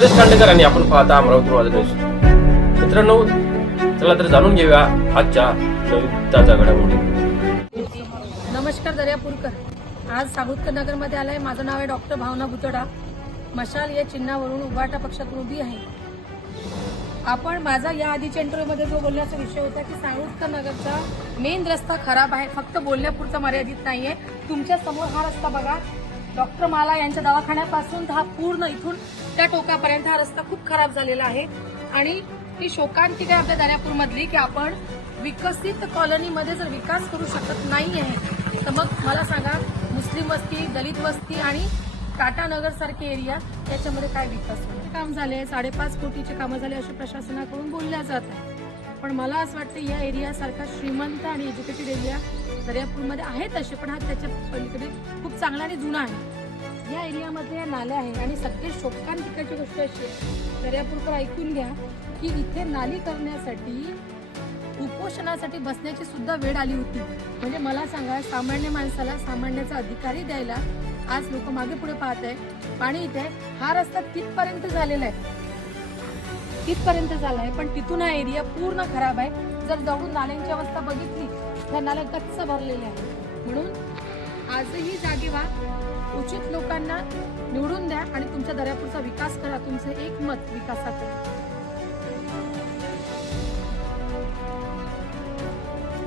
राजेश खांडेकर आणि आपण पाहता अमरावती माझा न्यूज मित्रांनो चला तर जाणून घेऊया आजच्या ताजा घडामोडी नमस्कार दर्यापूरकर. आज सागुतकर नगरमध्ये आलाय. माझं नाव आहे डॉक्टर भावना बुतडा. मशाल या चिन्हावरून उभाटा पक्षातून उभी आहे. आपण माझा या आधीच्या इंटरव्ह्यूमध्ये जो बोलण्याचा विषय होता की सागुतकर नगरचा मेन रस्ता खराब आहे. फक्त बोलण्यापुरता मर्यादित नाहीये. तुमच्यासमोर हा रस्ता बघा. डॉक्टर माला यांच्या दवाखान्यापासून हा पूर्ण इथून त्या टोकापर्यंत हा रस्ता खूप खराब झालेला आहे. आणि ही शोकांतिका आहे आपल्या दर्यापूरमधली की आपण विकसित कॉलनीमध्ये जर विकास करू शकत नाही आहे तर मग मला सांगा मुस्लिम वस्ती दलित वस्ती आणि टाटानगर सारखे एरिया याच्यामध्ये काय विकास होईल काम झाले साडेपाच कोटीचे कामं झाले असे प्रशासनाकडून बोलल्या जात आहे पण मला असं वाटतं या एरियासारखा श्रीमंत आणि एज्युकेटेड एरिया दर्यापूरमध्ये आहेत असे पण हा त्याच्या पलीकडे खूप चांगला आणि जुना आहे. या एरियामध्ये या नाल्या आहे आणि सगळे शोकांतिकाची गोष्ट अशी आहे. दर्यापूरकर ऐकून घ्या की इथे नाली करण्यासाठी उपोषणासाठी बसण्याची सुद्धा वेळ आली होती. म्हणजे मला सांगा सामान्य माणसाला सामान्याचा अधिकारी द्यायला आज लोक मागे पुढे पाहत आहे पाणी इथे हा रस्ता तिथपर्यंत झालेला आहे. तिथपर्यंत झाला आहे. पण तिथून हा एरिया पूर्ण खराब आहे. जर जवळून नाल्यांची अवस्था बघितली तर नाल्या गच्च भरलेले आहेत. म्हणून आजही जागे व्हा. उचित लोकांना निवडून द्या आणि तुमच्या दर्यापूरचा विकास करा. तुमचं एक मत विकासात